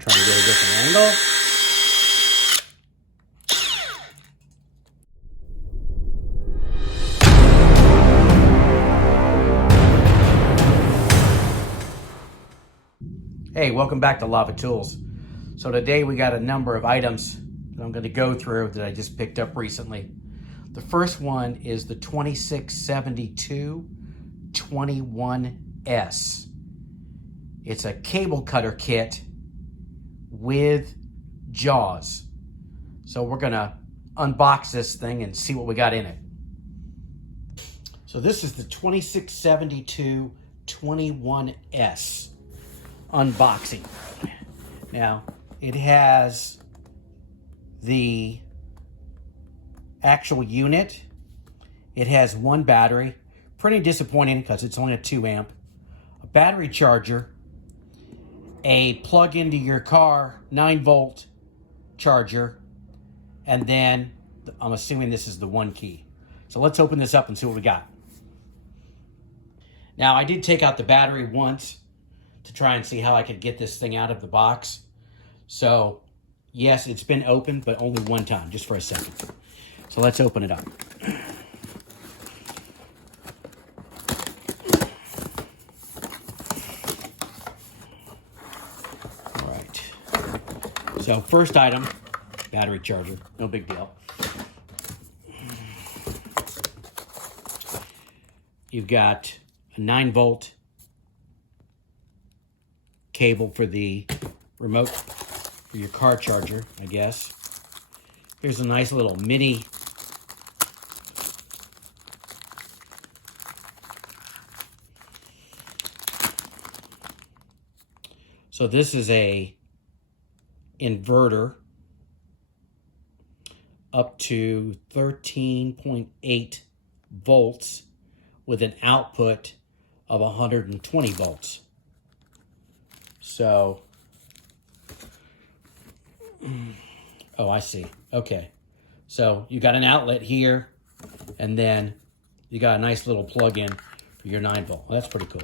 Try to get a different angle. Hey, welcome back to Lava Tools. So today we got a number of items that I'm going to go through that I just picked up recently. The first one is the 2672 21S. It's a cable cutter kit with jaws. So we're going to unbox this thing and see what we got in it. So this is the 2672 21S unboxing. Now, it has the actual unit. It has one battery. Pretty disappointing because it's only a 2 amp. A battery charger. A plug into your car 9-volt charger. And then, I'm assuming this is the 1 key. So let's open this up and see what we got. Now, I did take out the battery once to try and see how I could get this thing out of the box. So, yes, it's been opened, but only one time, just for a second. So let's open it up. All right. So, first item, battery charger. No big deal. You've got a 9-volt cable for the remote for your car charger, I guess. Here's a nice little mini so this is a inverter up to 13.8 volts with an output of 120 volts. So, oh, I see. Okay. So you got an outlet here, and then you got a nice little plug-in for your 9-volt. Well, that's pretty cool.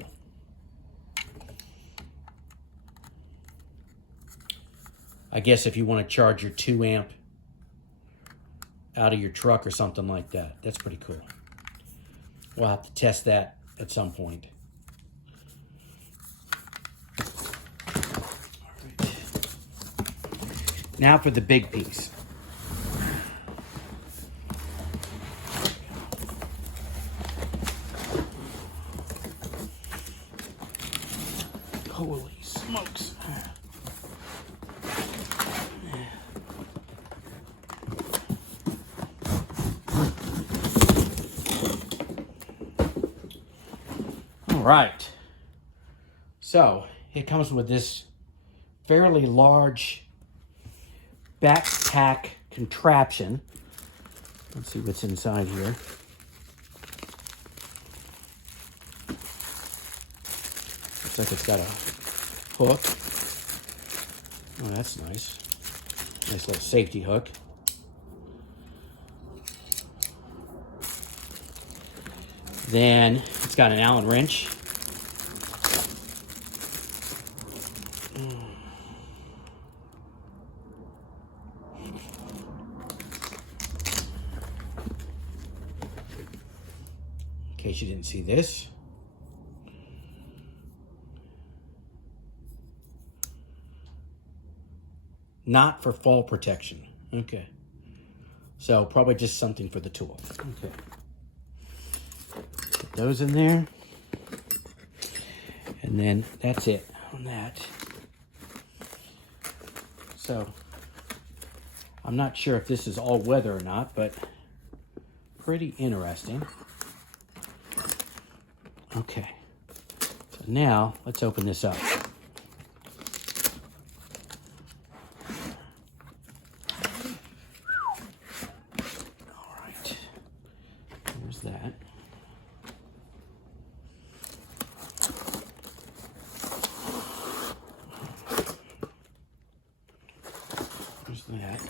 I guess if you want to charge your 2 amp out of your truck or something like that, that's pretty cool. We'll have to test that at some point. Now for the big piece. Holy smokes. All right. So, it comes with this fairly large backpack contraption. Let's see what's inside here. Looks like it's got a hook. Oh, that's nice. Nice little safety hook. Then it's got an Allen wrench. In case you didn't see this. Not for fall protection. Okay. So probably just something for the tool. Okay. Put those in there. And then that's it on that. So I'm not sure if this is all weather or not, but pretty interesting. Okay, so now let's open this up. All right, there's that. There's that.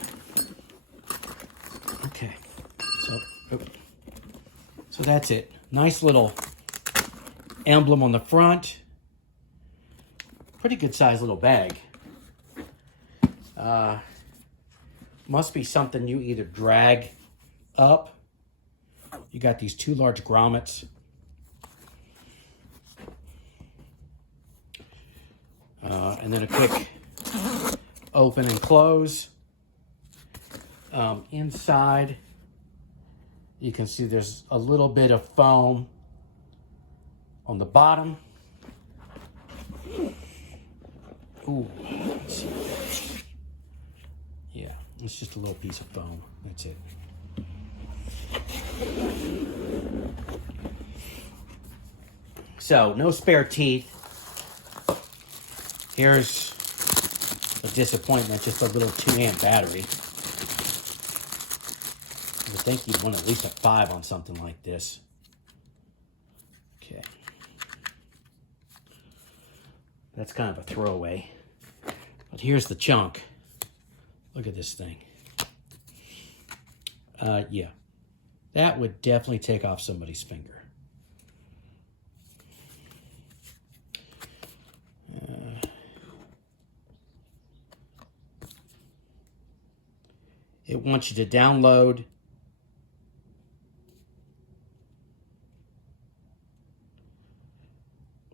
Okay, so that's it. Nice little emblem on the front. Pretty good sized little bag. Must be something you either drag up. You got these two large grommets. And then a quick open and close. Inside, you can see there's a little bit of foam on the bottom. Ooh, let's see. Yeah, it's just a little piece of foam. That's it. So, no spare teeth. Here's a disappointment, just a little 2-amp battery. I would think you'd want at least a 5 on something like this. Okay. That's kind of a throwaway. But here's the chunk. Look at this thing. Yeah. That would definitely take off somebody's finger. It wants you to download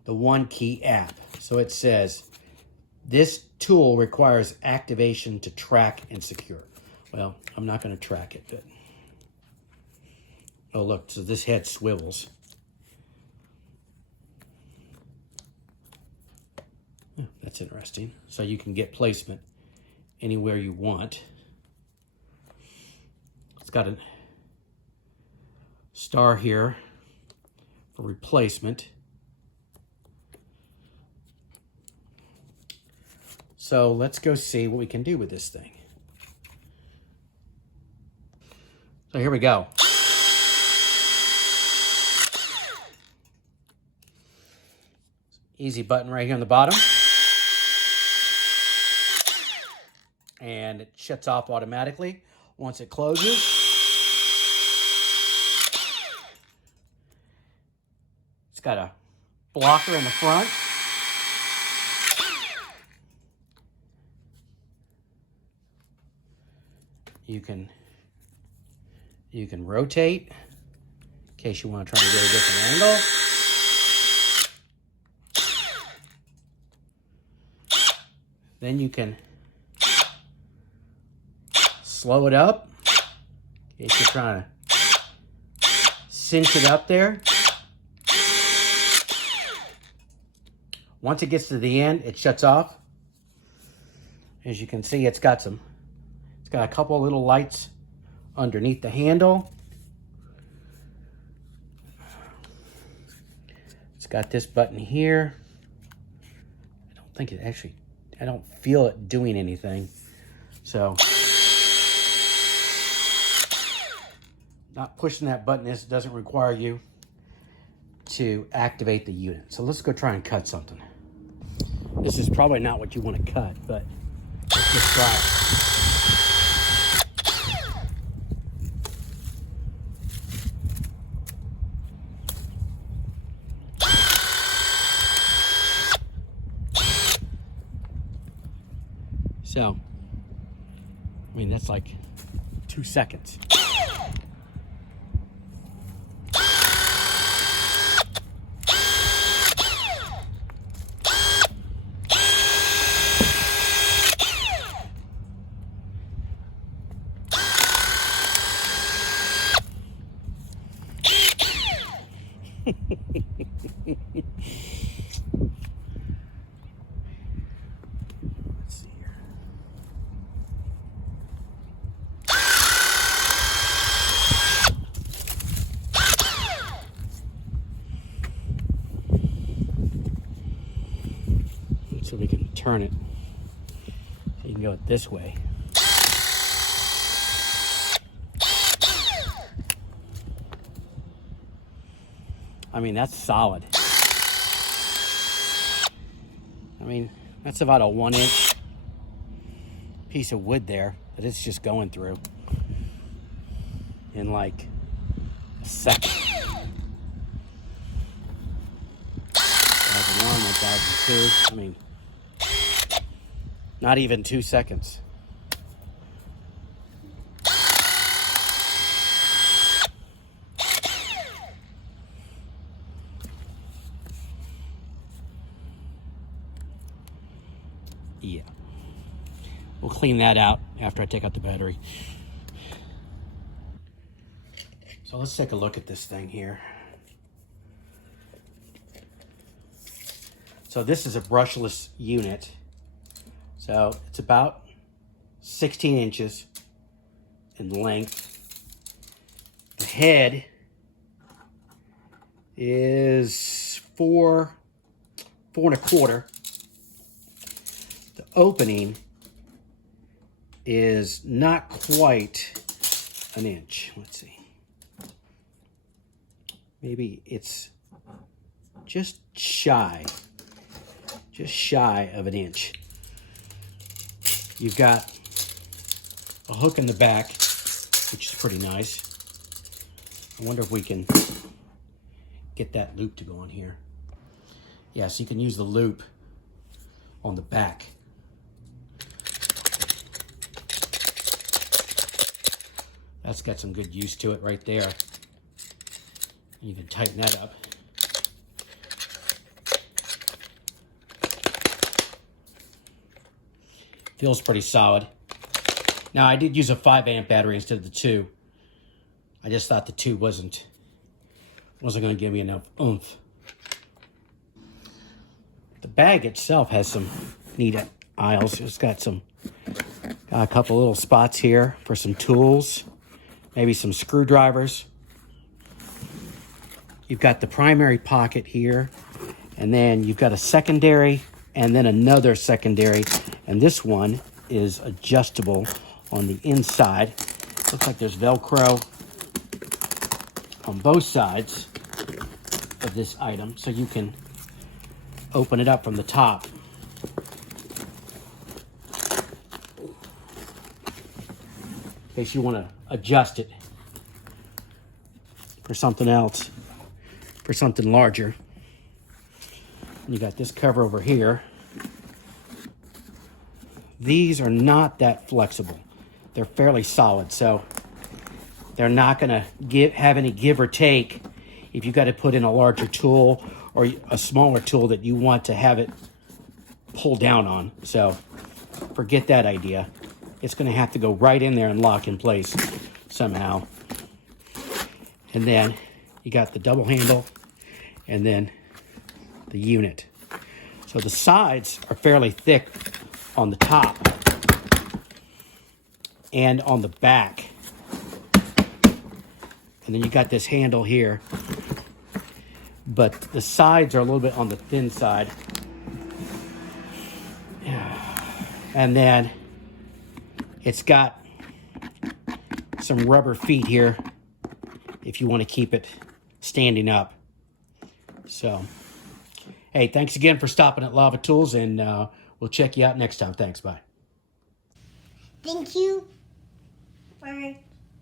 the One Key app. So it says, this tool requires activation to track and secure. Well, I'm not going to track it, but... Oh, look, so this head swivels. Oh, that's interesting. So you can get placement anywhere you want. It's got a star here for replacement. So let's go see what we can do with this thing. So here we go. Easy button right here on the bottom. And it shuts off automatically once it closes. It's got a blocker in the front. You can rotate in case you want to try and get a different angle. Then you can slow it up in case you're trying to cinch it up there. Once it gets to the end, it shuts off. As you can see, it's got a couple of little lights underneath the handle. It's got this button here. I don't think it actually, I don't feel it doing anything. So, not pushing that button. This doesn't require you to activate the unit. So let's go try and cut something. This is probably not what you want to cut, but let's just try it. So, I mean, that's like 2 seconds. Let's see here. So we can turn it. So you can go this way. I mean, that's solid. I mean, that's about a 1-inch piece of wood there that it's just going through in like a second. 1001, 1002. I mean, not even 2 seconds. We'll clean that out after I take out the battery. So let's take a look at this thing here. So this is a brushless unit. So it's about 16 inches in length. The head is 4.25. The opening is not quite an inch. Let's see. Maybe it's just shy of an inch. You've got a hook in the back, which is pretty nice. I wonder if we can get that loop to go on here. Yeah, so you can use the loop on the back. That's got some good use to it right there. You can tighten that up. Feels pretty solid. Now, I did use a 5 amp battery instead of the 2. I just thought the 2 wasn't going to give me enough oomph. The bag itself has some neat aisles. It's got a couple little spots here for some tools, maybe some screwdrivers. You've got the primary pocket here, and then you've got a secondary, and then another secondary, and this one is adjustable on the inside. Looks like there's Velcro on both sides of this item, so you can open it up from the top. In case you want to adjust it for something else, for something larger. And you got this cover over here. These are not that flexible. They're fairly solid, so they're not going to have any give or take if you've got to put in a larger tool or a smaller tool that you want to have it pull down on. So forget that idea. It's going to have to go right in there and lock in place somehow. And then you got the double handle and then the unit. So the sides are fairly thick on the top and on the back. And then you got this handle here, but the sides are a little bit on the thin side. And then it's got some rubber feet here if you want to keep it standing up. So, hey, thanks again for stopping at Lava Tools, and we'll check you out next time. Thanks, bye. Thank you for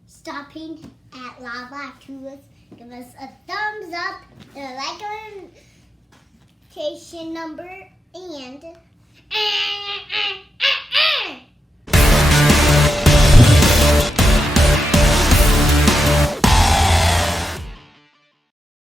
stopping at Lava Tools. Give us a thumbs up, a like notification number, and